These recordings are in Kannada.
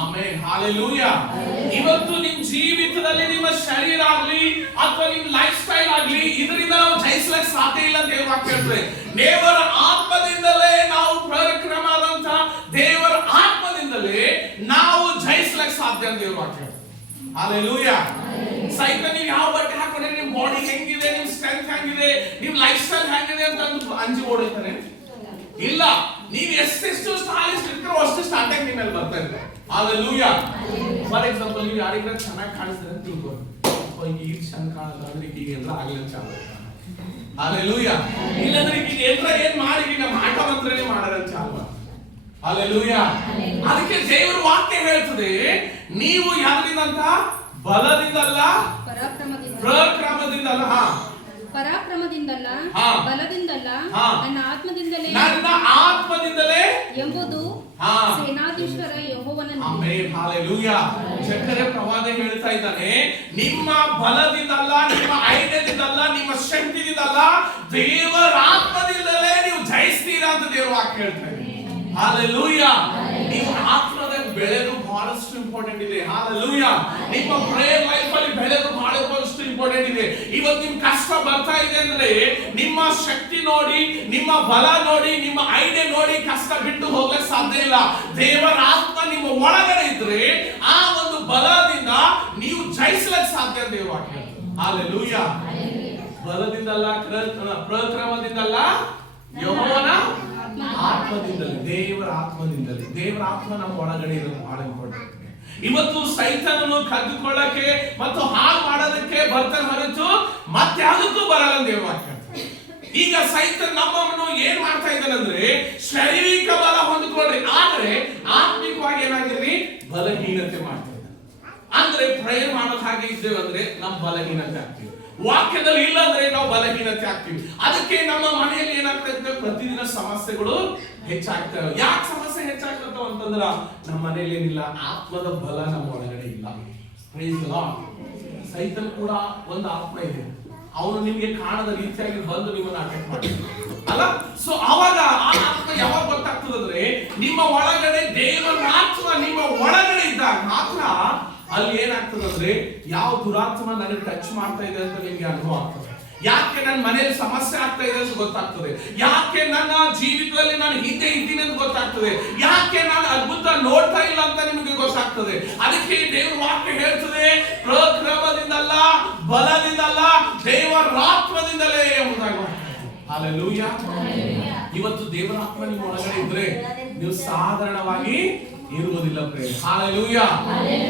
Amen, hallelujah. ಇವತ್ತು ನಿಮ್ಮ ಜೀವಿತದಲ್ಲಿ ನಿಮ್ಮ ಶರೀರ ಆಗಲಿ ಅಥವಾ ನಿಮ್ಮ ಲೈಫ್ ಸ್ಟೈಲ್ ಆಗಲಿ ಇದರಿಂದ ನಾವು ಜಯಿಸಲಿಕ್ಕೆ ಸಾಧ್ಯ ಇಲ್ಲ ಅಂತ ದೇವರ ವಾಕ್ಯ ಹೇಳ್ತದೆ. ದೇವರ ಆತ್ಮದಿಂದಲೇ ನಾವು ಪರಾಕ್ರಮ ಆದಂತ ದೇವರ ಆತ್ಮದಿಂದಲೇ ನಾವು ಜಯಿಸಲಿಕ್ಕೆ ಸಾಧ್ಯ ಅಂತ ದೇವರ ವಾಕ್ಯ ಹೇಳ್ತದೆ. ಹಲ್ಲೆಲೂಯಾ. ಸೈತ ನೀವು ಯಾವ ಬಟ್ಟೆ ಹಾಕೊಂಡ್ರೆ ನಿಮ್ಮ ಬಾಡಿ ಹೆಂಗಿದೆ, ನಿಮ್ಮ ಸ್ಟ್ರೆಂತ್ ಹೆಂಗಿದೆ, ನಿಮ್ಮ ಲೈಫ್ ಸ್ಟೈಲ್ ಹೆಂಗಿದೆ ಅಂತ ಅಂಜಿ ಓಡುತ್ತಾನೆ ಇಲ್ಲ. ನೀವು ಎಷ್ಟೆಷ್ಟು ಸ್ಟೈಲಿಸ್ಟ್ ಇರ್ತೀರೋ ಅಷ್ಟು ಸ್ಟಾರ್ಟಿಂಗ್ ನಿಮ್ಮ ಮೇಲೆ ಬರ್ತಾ ಇದ್ದಾರೆ. ಹಲ್ಲೆಲೂಯಾ. ಫಾರ್ ಎಕ್ಸಾಂಪಲ್ ನೀವು ಯಾರಿಗಾರ ಚೆನ್ನಾಗಿ ಕಾಣಿಸ್ತಾರೆ ಅಂತ ತಿಳ್ಕೊಂಡು ಈಗ ಚೆನ್ನಾಗಿ ಕಾಣಲ್ಲ ಅಂದ್ರೆ ಈಗ ಎಲ್ಲ ಆಗಲಿ ಚಾಲು. ಹಲ್ಲೆಲೂಯಾ. ಇಲ್ಲಾಂದ್ರೆ ಈಗ ಏನ್ ಮಾಡಿ ನಮ್ಮ ಆಟ ಮಂತ್ರನೇ ಮಾಡಾರ ಚಾಲು. ಹಲ್ಲೆಲೂಯಾ. ಅದಕ್ಕೆ ದೇವರ ವಾಕ್ಯ ಹೇಳ್ತದೆ, ನೀವು ಯಾವ್ದ್ರಿಂದ ಅಂತ ಬಲದಿಂದಲ್ಲ ಪರಾಕ್ರಮದಿಂದಲ್ಲ ಪರಾಕ್ರಮದಿಂದಲ್ಲ ಬಲದಿಂದಲ್ಲ ನನ್ನ ಆತ್ಮದಿಂದಲೇ ಎಂಬುದು ಸೇನಾಧೀಶ್ವರ ಯೆಹೋವನನ್ನು. Amen, hallelujah. ಜಕರ್ಯ ಪ್ರವಾದಿ ಹೇಳ್ತಾ ಇದ್ದಾನೆ, ನಿಮ್ಮ ಬಲದಿಂದಲ್ಲ, ನಿಮ್ಮ ಐಕ್ಯದಿಂದಲ್ಲ, ನಿಮ್ಮ ಶಕ್ತಿಯಿಂದಲ್ಲ, ದೇವರ ಆತ್ಮದಿಂದಲೇ ನೀವು ಜಯಿಸ್ತೀರಾ ಅಂತ ದೇವರ ವಾಕ್ಯ ಹೇಳ್ತಾ ಇದೆ. ಹಲ್ಲೆಲೂಯಾ. ನಿಮ್ಮ ಆತ್ಮದಲ್ಲಿ ಬೆಳೆದು ಬಹಳಷ್ಟು ಇಂಪಾರ್ಟೆಂಟ್ ಇದೆ. ಹಲ್ಲೆಲೂಯಾ. ನಿಮ್ಮ ಪ್ರೇಯರ್ ಲೈಫ್ ಅಲ್ಲಿ ಬೆಳೆದು ಬಹಳಷ್ಟು ಇಂಪಾರ್ಟೆಂಟ್ ಇದೆ. ಇವತ್ತು ನಿಮ್ ಕಷ್ಟ ಬರ್ತಾ ಇದೆ ಅಂದ್ರೆ ನಿಮ್ಮ ಶಕ್ತಿ ನೋಡಿ, ನಿಮ್ಮ ಬಲ ನೋಡಿ, ನಿಮ್ಮ ಐಡಿಯಾ ನೋಡಿ ಕಷ್ಟ ಬಿಟ್ಟು ಹೋಗ್ಲಿಕ್ಕೆ ಸಾಧ್ಯ ಇಲ್ಲ. ದೇವರ ಆತ್ಮ ನಿಮ್ಮ ಒಳಗಡೆ ಇದ್ರೆ ಆ ಒಂದು ಬಲದಿಂದ ನೀವು ಜಯಿಸಲಿಕ್ಕೆ ಸಾಧ್ಯ ದೇವರ ವಾಕ್ಯ. ಹಲ್ಲೆಲೂಯಾ. ಬಲದಿಂದಲ್ಲ, ಪರಾಕ್ರಮದಿಂದಲ್ಲ, ಯೆಹೋವನ ಆತ್ಮದಿಂದಲೇ, ದೇವರ ಆತ್ಮದಿಂದಲೇ. ದೇವರ ಆತ್ಮ ನಮ್ಮ ಒಳಗಡೆ ಇರೋದು ಬಹಳ ಇಂಪಾರ್ಟೆಂಟ್. ಇವತ್ತು ಸೈತಾನನು ಕದ್ದುಕೊಳ್ಳಕ್ಕೆ ಮತ್ತು ಹಾಳು ಮಾಡೋದಕ್ಕೆ ಬರ್ತಾನೆ ಹೊರತು ಮತ್ತೆ ಯಾವುದಕ್ಕೂ ಬರಲ್ಲ ದೇವರ ವಾಕ್ಯ. ಈಗ ಸೈತಾನ ನಮ್ಮನ್ನು ಏನ್ ಮಾಡ್ತಾ ಇದ್ದಾನಂದ್ರೆ ಶಾರೀರಿಕ ಬಲ ಹೊಂದಿಕೊಳ್ಳ್ರಿ, ಆದ್ರೆ ಆತ್ಮಿಕವಾಗಿ ಏನಾಗಿರ್ರಿ ಬಲಹೀನತೆ ಮಾಡ್ತಾ ಇದ್ದಾನೆ. ಅಂದ್ರೆ ಪ್ರೇಯರ್ ಮಾಡೋದು ಹಾಗೆ ಇದ್ದೇವೆ ಅಂದ್ರೆ ನಮ್ಮ ಬಲಹೀನತೆ ಆಗ್ತೀವಿ, ವಾಕ್ಯದಲ್ಲಿ ಇಲ್ಲ ಅಂದ್ರೆ ನಾವು ಬಲಹೀನತೆ ಆಗ್ತೀವಿ. ಅದಕ್ಕೆ ನಮ್ಮ ಮನೆಯಲ್ಲಿ ಏನಾಗ್ತಾ ಇರ್ತದೆ, ಪ್ರತಿದಿನ ಸಮಸ್ಯೆಗಳು ಹೆಚ್ಚಾಗ್ತವೆ. ಯಾಕೆ ಸಮಸ್ಯೆ ಹೆಚ್ಚಾಗ್ತಾವ ಅಂತಂದ್ರ ನಮ್ಮ ಮನೆಯಲ್ಲಿ ಏನಿಲ್ಲ, ಆತ್ಮದ ಬಲ ನಮ್ಮ ಒಳಗಡೆ ಇಲ್ಲ. Praise the Lord. ಸೈತಾನ ಕೂಡ ಒಂದು ಆತ್ಮ ಇದೆ, ಅವನು ನಿಮ್ಗೆ ಕಾಣದ ರೀತಿಯಾಗಿ ಬಂದು ನಿಮ್ಮನ್ನ ಅಟ್ಯಾಕ್ ಮಾಡ್ತಾನೆ ಅಲ್ಲ. ಸೊ ಅವಾಗ ಆ ಆತ್ಮ ಯಾವಾಗ ಗೊತ್ತಾಗ್ತದಂದ್ರೆ ನಿಮ್ಮ ಒಳಗಡೆ ದೇವರ ಆತ್ಮ ನಿಮ್ಮ ಒಳಗಡೆ ಇದ್ದಾಗ ಮಾತ್ರ ಅಲ್ಲಿ ಏನಾಗ್ತದಂದ್ರೆ ಯಾವ ದುರಾತ್ಮ ನನಗೆ ಟಚ್ ಮಾಡ್ತಾ ಇದೆ ಅಂತ ನಿಮ್ಗೆ ಅನುಭವ ಆಗ್ತದೆ. ಯಾಕೆ ನನ್ನ ಮನೆಯಲ್ಲಿ ಸಮಸ್ಯೆ ಆಗ್ತಾ ಇದೆ ಅಂತ ಗೊತ್ತಾಗ್ತದೆ. ಯಾಕೆ ನನ್ನ ಜೀವಿತದಲ್ಲಿ ನಾನು ಹಿಂದೆ ಇದ್ದೀನಿ ಅಂತ ಗೊತ್ತಾಗ್ತದೆ. ಯಾಕೆ ನಾನು ಅದ್ಭುತ ನೋಡ್ತಾ ಇಲ್ಲ ಅಂತ ನಿಮಗೆ ಗೊತ್ತಾಗ್ತದೆ. ಅದಕ್ಕೆ ದೇವರ ವಾಕ್ಯ ಹೇಳ್ತದೆ, ಪರಾಕ್ರಮದಿಂದಲ್ಲ, ಬಲದಿಂದಲ್ಲ, ದೇವರ ಆತ್ಮದಿಂದಲೇ ಎಂಬುದಾಗಿ. ಹಲ್ಲೆಲೂಯಾ. ಇವತ್ತು ದೇವರ ಆತ್ಮ ನಿಮ್ಮ ಒಳಗಡೆ ಇದ್ರೆ ನೀವು ಸಾಧಾರಣವಾಗಿ ಇರುವುದಿಲ್ಲ. ಪ್ರೇಮ. ಹಲ್ಲೆಲೂಯಾ.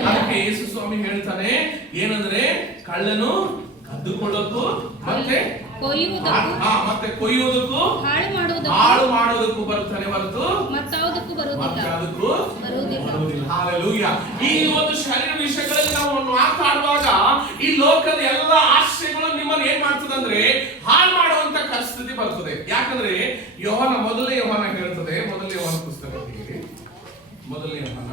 ಅದಕ್ಕೆ ಯೇಸು ಸ್ವಾಮಿ ಹೇಳ್ತಾನೆ ಏನಂದ್ರೆ, ಕಳ್ಳನು ಕದ್ದುಕೊಳ್ಳೋದು ಮತ್ತೆ ಕೊಯ್ಯುವುದಕ್ಕೂ ಹಾಳು ಮಾಡುವುದಕ್ಕೂ ಬರುತ್ತಾನೆ ಹೊರತು ಮತ್ತಾವುದಕ್ಕೂ ಬರುವುದಿಲ್ಲ. ಹಲ್ಲೆಲೂಯಾ. ಈ ಒಂದು ಶರೀರ ವಿಷಯಗಳಲ್ಲಿ ನಾವು ಮಾತಾಡುವಾಗ ಈ ಲೋಕದ ಎಲ್ಲ ಆಶಯಗಳು ನಿಮ್ಮನ್ನು ಏನ್ ಮಾಡ್ತದಂದ್ರೆ ಹಾಳು ಮಾಡುವಂತ ಪರಿಸ್ಥಿತಿ ಬರ್ತದೆ. ಯಾಕಂದ್ರೆ ಮೊದಲನೇ ಯೋಹಾನ ಹೇಳ್ತದೆ, ಮೊದಲನೇ ಯೋಹಾನ ಪುಸ್ತಕ ಮೊದಲನೇ ಯೋಹಾನ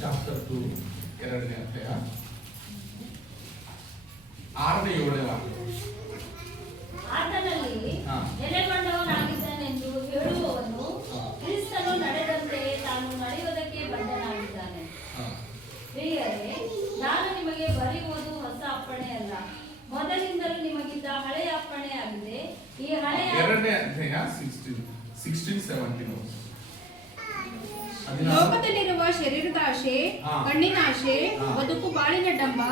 ಚಾಪ್ಟರ್ 2 2ನೇ ಅಧ್ಯಾಯ 6ನೇ 7ನೇ ವಾಕ್ಯ. ಆತನಲ್ಲಿ ನೆಲೆಗೊಂಡವನಾಗಿದ್ದಾನೆಂದು ಹೇಳುವವನು ಕ್ರಿಸ್ತನು ನಡೆದಂತೆ ತಾನು ನಡೆಯುವುದಕ್ಕೆ ಬದ್ಧನಾಗಿದ್ದಾನೆ. ಪ್ರಿಯರೇ, ನಾನು ನಿಮಗೆ ಬರೆಯುವುದು ಹೊಸ ಅಪ್ಪಣೆ ಅಲ್ಲ, ಮೊದಲಿಂದಲೂ ನಿಮಗಿದ್ದ ಹಳೆಯ ಅಪ್ಪಣೆ ಆಗಿದೆ. ಈ ಹಳೆಯ 2ನೇ ಅಧ್ಯಾಯ 16-17. ಲೋಕದಲ್ಲಿರುವ ಶರೀರದ ಆಶೆ, ಕಣ್ಣಿನ ಆಶೆ, ಬದುಕು ಬಾಳಿನ ಡಂಬ,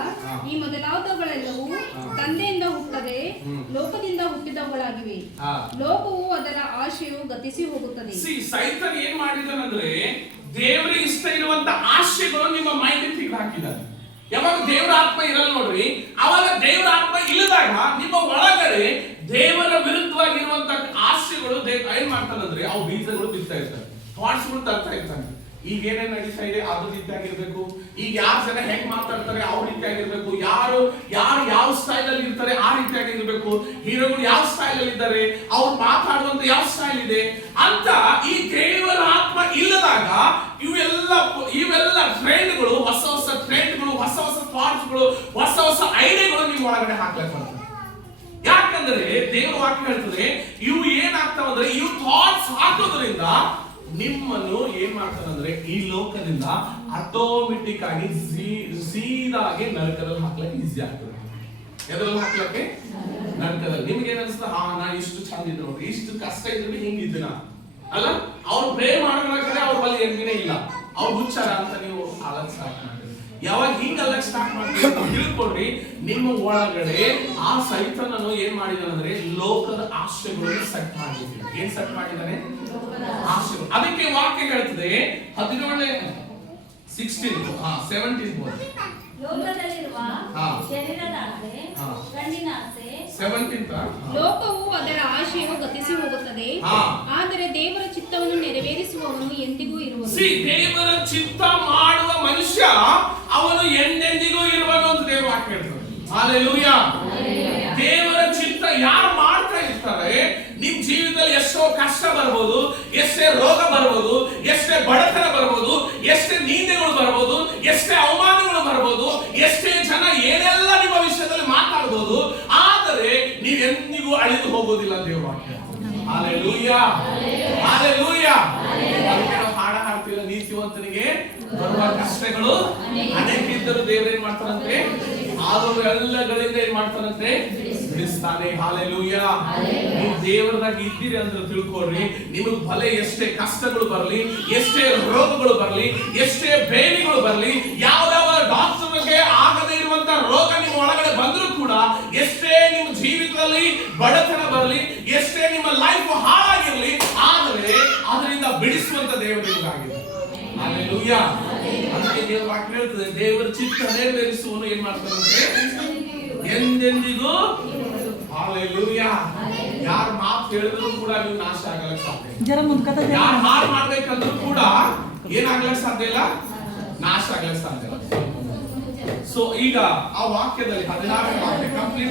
ಈ ಮೊದಲಾದವುಗಳೆಲ್ಲವೂ ತಂದೆಯಿಂದ ಹುಟ್ಟದೆ ಲೋಕದಿಂದ ಹುಟ್ಟಿದವುಗಳಾಗಿವೆ. ಲೋಕವು ಅದರ ಆಶೆಯು ಗತಿಸಿ ಹೋಗುತ್ತದೆ. ಸೈತಾನ ಏನ್ ಮಾಡಿದಾನಂದ್ರೆ ದೇವರಿಗೆ ಇಷ್ಟ ಇರುವಂತ ಆಶೆಗಳು ನಿಮ್ಮ ಮೈಂಡ್ ಹಾಕಿದ್ದಾನೆ. ಯಾವಾಗ ದೇವರ ಆತ್ಮ ಇರಲ್ಲ ನೋಡ್ರಿ, ಅವಾಗ ದೇವರ ಆತ್ಮ ಇಲ್ಲದಾಗ ನಿಮ್ಮ ಒಳಗಡೆ ದೇವರ ವಿರುದ್ಧವಾಗಿರುವಂತ ಆಶೆಗಳು ಏನ್ ಮಾಡ್ತಾನಂದ್ರೆ ಅವು ಬೀಜಗಳು ಬಿತ್ತಾ ಇರ್ತಾರೆ, ಥಾಟ್ಸ್ಗಳು ತರ್ತಾ ಇರ್ತಾನೆ. ಈಗ ಏನೇನ್ ನಡೀತಾ ಇದೆ ಅದ್ರ ರೀತಿ ಆಗಿರ್ಬೇಕು, ಈಗ ಯಾರು ಜನ ಹೆಂಗ್ ಮಾತಾಡ್ತಾರೆ ಅವ್ರ ರೀತಿ ಆಗಿರ್ಬೇಕು, ಯಾರು ಯಾವ ಸ್ಟೈಲ್ ಅಲ್ಲಿ ಇರ್ತಾರೆ ಆ ರೀತಿ ಆಗಿರ್ಬೇಕು, ಹೀರೋಗಳು ಯಾವ ಸ್ಟೈಲ್ ಅಲ್ಲಿ ಇದ್ದಾರೆ, ಅವ್ರು ಮಾತಾಡುವಂತ ಯಾವ ಸ್ಟೈಲ್ ಇದೆ ಅಂತ ಈ ದೇವರ ಆತ್ಮ ಇಲ್ಲದಾಗ ಇವೆಲ್ಲ ಟ್ರೆಂಡ್ಗಳು, ಹೊಸ ಹೊಸ ಟ್ರೆಂಡ್ಗಳು, ಹೊಸ ಹೊಸ ಥಾಟ್ಸ್ಗಳು, ಹೊಸ ಹೊಸ ಐಡಿಯಾಗಳು ನಿಮ್ಮ ಒಳಗಡೆ ಹಾಕ್ಲಿಕ್ಕೆ ಬರ್ತದೆ. ಯಾಕಂದ್ರೆ ಯಾಕಂದ್ರೆ ದೇವರ ವಾಕ್ಯ ಹೇಳ್ತದೆ ಇವು ಏನಾಗ್ತಾವಂದ್ರೆ ಇವು ಥಾಟ್ಸ್ ಹಾಕೋದ್ರಿಂದ ನಿಮ್ಮನ್ನು ಏನ್ ಮಾಡ್ತಾರಂದ್ರೆ ಈ ಲೋಕದಿಂದ ಆಟೋಮೆಟಿಕ್ ಆಗಿ ಸೀದಾಗಿ ನರಕದಲ್ಲಿ ಹಾಕ್ಲಿಕ್ಕೆ ಈಸಿ ಆಗ್ತದೆ. ಎದ್ರಲ್ಲಿ ಹಾಕ್ಲಿಕ್ಕೆ? ನರಕದಲ್ಲಿ. ನಿಮ್ಗೆ ಏನ್ ಅನ್ಸುತ್ತೆ? ನಾ ಇಷ್ಟು ಚಂದ ಇದ್ರು ನೋಡ್ರಿ, ಇಷ್ಟು ಕಷ್ಟ ಇದ್ರೆ ಹಿಂಗಿದ್ದೀನ ಅಲ್ಲ, ಅವ್ರು ಪ್ರೇ ಮಾಡ್ಬೇಕಾದ್ರೆ ಅವ್ರ ಬಳಿ ಎಂದಿನೇ ಇಲ್ಲ, ಅವ್ರು ಹುಚ್ಚಾರ ಅಂತ ನೀವು ಅಲಕ್ ಸ್ಟಾರ್ಟ್ ಮಾಡ್ತೀರಿ. ಯಾವಾಗ ಹಿಂಗ ಅಲಕ್ ಸ್ಟಾರ್ಟ್ ಮಾಡ್ತೀರಿ ತಿಳ್ಕೊಡ್ರಿ, ನಿಮ್ಮ ಒಳಗಡೆ ಆ ಸೈತಾನನು ಏನ್ ಮಾಡಿದಾನಂದ್ರೆ ಲೋಕದ ಆಶೆಗಳನ್ನು ಸೆಟ್ ಮಾಡಿದ್ದಾನೆ. ಏನ್ ಸೆಟ್ ಮಾಡಿದ್ದಾನೆ? ಆಶೆಗಳು. ಅದಕ್ಕೆ ವಾಕ್ಯ ಹೇಳ್ತದೆ 17 ಲೋಕದಲ್ಲಿರುವ ಶರೀರದ ಆಸೆ, ಕಣ್ಣಿನ ಆಸೆ, 17 ಲೋಕವು ಅದರ ಆಶೆಯು ಗತಿಸಿ ಹೋಗುತ್ತದೆ, ಆದರೆ ದೇವರ ಚಿತ್ತವನ್ನು ನೆರವೇರಿಸುವವನು ಎಂದಿಗೂ ಇರುವನು. ದೇವರ ಚಿತ್ತ ಮಾಡುವ ಮನುಷ್ಯ ಅವನು ಎಂದೆಂದಿಗೂ ಇರುವನು ಅಂತ ದೇವರ ವಾಕ್ಯ ಹೇಳ್ತಾರೆ. ಹಲ್ಲೆಲೂಯಾ. ದೇವರ ಚಿತ್ತ ಯಾರು ಮಾಡ್ತಾ ಇರ್ತಾರೆ, ನಿಮ್ ಜೀವಿತದಲ್ಲಿ ಎಷ್ಟೋ ಕಷ್ಟ ಬರ್ಬೋದು, ಎಷ್ಟೇ ರೋಗ ಬರ್ಬೋದು, ಎಷ್ಟೇ ಬಡತನ ಬರ್ಬೋದು, ಎಷ್ಟೇ ನಿಂದೆಗಳು ಬರ್ಬೋದು, ಎಷ್ಟೇ ಅವಮಾನಗಳು ಬರ್ಬೋದು, ಎಷ್ಟೇ ಜನ ಏನೆಲ್ಲ ನಿಮ್ಮ ವಿಷಯದಲ್ಲಿ ಮಾತಾಡ್ಬೋದು, ಆದರೆ ನೀವೆಂದಿಗೂ ಅಳಿದು ಹೋಗೋದಿಲ್ಲ ದೇವರ ವಾಕ್ಯ. Hallelujah, hallelujah. ಹಾಡ ಹಾಡ್ತಿಲ್ಲ, ನೀತಿವಂತನಿಗೆ ಬರುವ ಕಷ್ಟಗಳು ಅನೇಕ ಇದ್ದರೂ ದೇವರೇನ್ ಮಾಡ್ತಾರಂತೆ, ಆದರೂ ಎಲ್ಲಗಳಿಂದ ಏನ್ ಮಾಡ್ತಾರಂತೆ, ಬಿಡಿಸ್ತಾನೆ. ಹಲ್ಲೆಲೂಯಾ. ನೀವು ದೇವರದಾಗ ಇದ್ದೀರಿ ಅಂತ ತಿಳ್ಕೊಳ್ರಿ, ನಿಮಗೆ ಭಲೆ ಎಷ್ಟೇ ಕಷ್ಟಗಳು ಬರಲಿ, ಎಷ್ಟೇ ರೋಗಗಳು ಬರಲಿ, ಎಷ್ಟೇ ಬೇನೆಗಳು ಬರಲಿ, ಯಾವ ಡಾಕ್ಟರ್ಗೆ ಆಗದೇ ಇರುವಂತ ರೋಗ ನಿಮ್ಮ ಒಳಗಡೆ ಬಂದರೂ ಕೂಡ, ಎಷ್ಟೇ ನಿಮ್ಮ ಜೀವಿತದಲ್ಲಿ ಬಡತನ ಬರಲಿ, ಎಷ್ಟೇ ನಿಮ್ಮ ಲೈಫ್ ಹಾಳಾಗಿರಲಿ, ಆದರೆ ಅದರಿಂದ ಬಿಡಿಸುವಂತ ದೇವರು ನಿಮಗಾಗಿದೆ. ಹಲ್ಲೆಲೂಯಾ. ಅದಕ್ಕೆ ದೇವರ ವಾಕ್ಯ ಹೇಳ್ತದೆ, ದೇವರ ಚಿತ್ತ ನೆರವೇರಿಸುವನು ಏನ್ ಮಾಡ್ತಾರಂತೆ, ಎಂದೆಂದಿಗೂ. ಹಲ್ಲೆಲೂಯಾ. ಯಾರ ಮಾತು ಹೇಳಿದ್ರು ಕೂಡ ನೀವು ನಾಶ ಆಗಲಿಕ್ಕೆ ಸಾಧ್ಯ. ಯಾರು ಹಾಳು ಮಾಡ್ಬೇಕಂದ್ರೂ ಕೂಡ ಏನಾಗ್ಲಿಕ್ಕೆ ಸಾಧ್ಯ ಇಲ್ಲ, ನಾಶ ಆಗ್ಲಿಕ್ಕೆ ಸಾಧ್ಯ ಇಲ್ಲ. ಸೊ ಈಗ ಆ ವಾಕ್ಯದಲ್ಲಿ 16ನೇ ವಾಕ್ಯ ಕಂಪ್ಲೀಟ್